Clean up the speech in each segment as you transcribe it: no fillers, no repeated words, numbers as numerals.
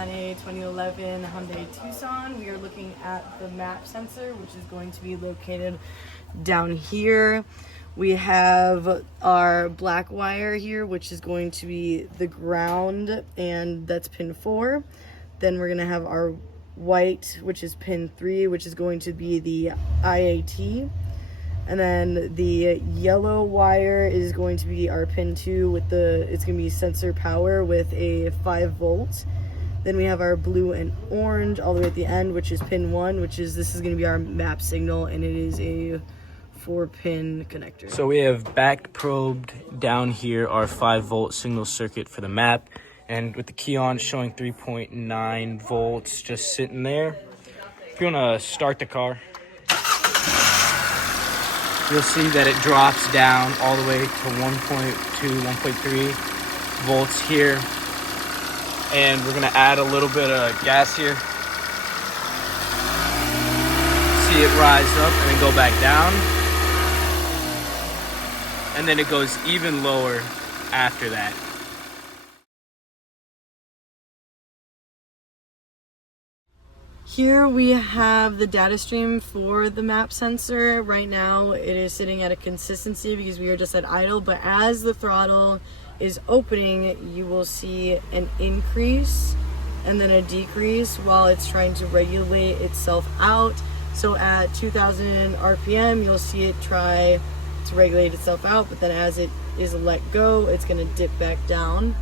on a 2011 Hyundai Tucson. We are looking at the MAF sensor, which is going to be located down here. We have our black wire here, which is going to be the ground, and that's pin 4. Then we're going to have our white, which is pin 3, which is going to be the IAT. And then the yellow wire is going to be our pin 2 with it's going to be sensor power with a 5 volt. Then we have our blue and orange all the way at the end, which is pin 1, this is going to be our MAP signal, and it is a 4-pin connector. So we have back probed down here our 5 volt signal circuit for the MAP, and with the key on showing 3.9 volts just sitting there. If you want to start the car, you'll see that it drops down all the way to 1.2, 1.3 volts here. And we're gonna add a little bit of gas here. See it rise up and then go back down. And then it goes even lower after that. Here we have the data stream for the MAP sensor. Right now it is sitting at a consistency because we are just at idle, but as the throttle is opening, you will see an increase and then a decrease while it's trying to regulate itself out. So at 2000 RPM, you'll see it try to regulate itself out, but then as it is let go, it's gonna dip back down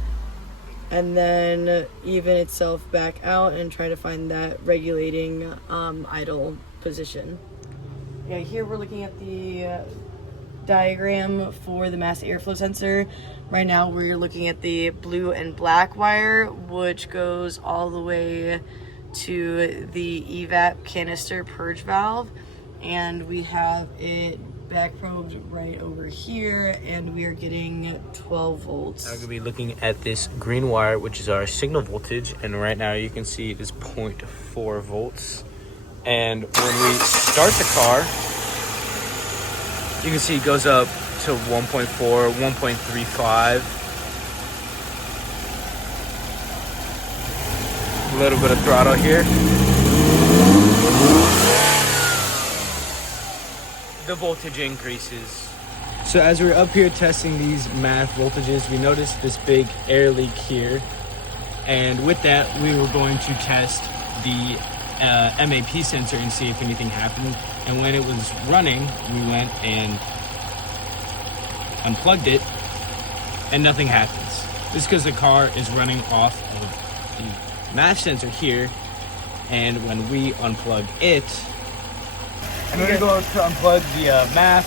and then even itself back out and try to find that regulating idle position. Yeah, here we're looking at the diagram for the mass airflow sensor. Right now we're looking at the blue and black wire, which goes all the way to the evap canister purge valve, and we have it back probed right over here, and we are getting 12 volts. I'm going to be looking at this green wire, which is our signal voltage, and right now you can see it is 0.4 volts. And when we start the car, you can see it goes up to 1.4, 1.35. A little bit of throttle here. The voltage increases. So as we're up here testing these MAF voltages, we noticed this big air leak here. And with that, we were going to test the MAP sensor and see if anything happened. And when it was running, we went and unplugged it, and nothing happens. This is because the car is running off of the MAF sensor here, and when we unplug it, and when we go to unplug the MAF,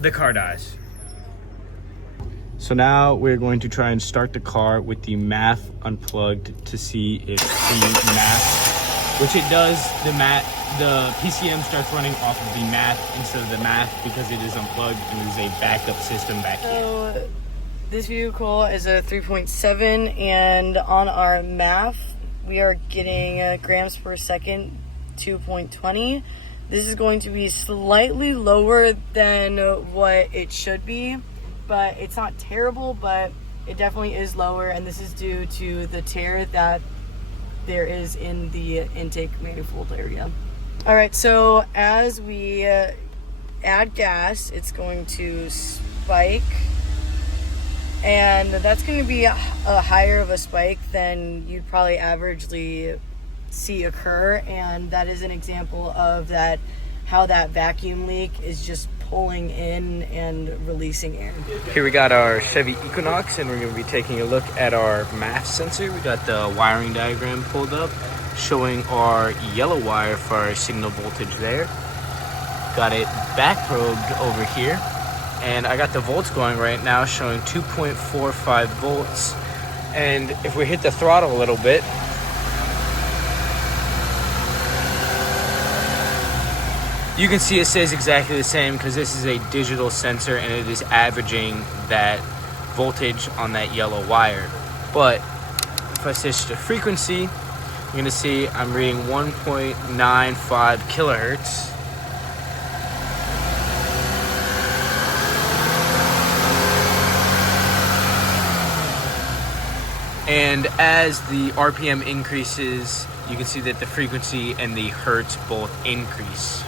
the car dies. So now we're going to try and start the car with the MAF unplugged to see if the MAF, which it does, the PCM starts running off of the MAF instead of the MAF because it is unplugged and it is a backup system back here. So this vehicle is a 3.7, and on our MAF we are getting grams per second 2.20. This is going to be slightly lower than what it should be, but it's not terrible, but it definitely is lower, and this is due to the tear that there is in the intake manifold area. All right, so as we add gas, it's going to spike, and that's going to be a higher of a spike than you'd probably averagely see occur, and that is an example of that, how that vacuum leak is just pulling in and releasing air. Here we got our Chevy Equinox, and we're going to be taking a look at our MAF sensor. We got the wiring diagram pulled up showing our yellow wire for our signal voltage there. Got it back probed over here, and I got the volts going right now showing 2.45 volts. And if we hit the throttle a little bit, you can see it stays exactly the same because this is a digital sensor and it is averaging that voltage on that yellow wire. But if I switch to frequency, you're going to see I'm reading 1.95 kilohertz. And as the RPM increases, you can see that the frequency and the hertz both increase.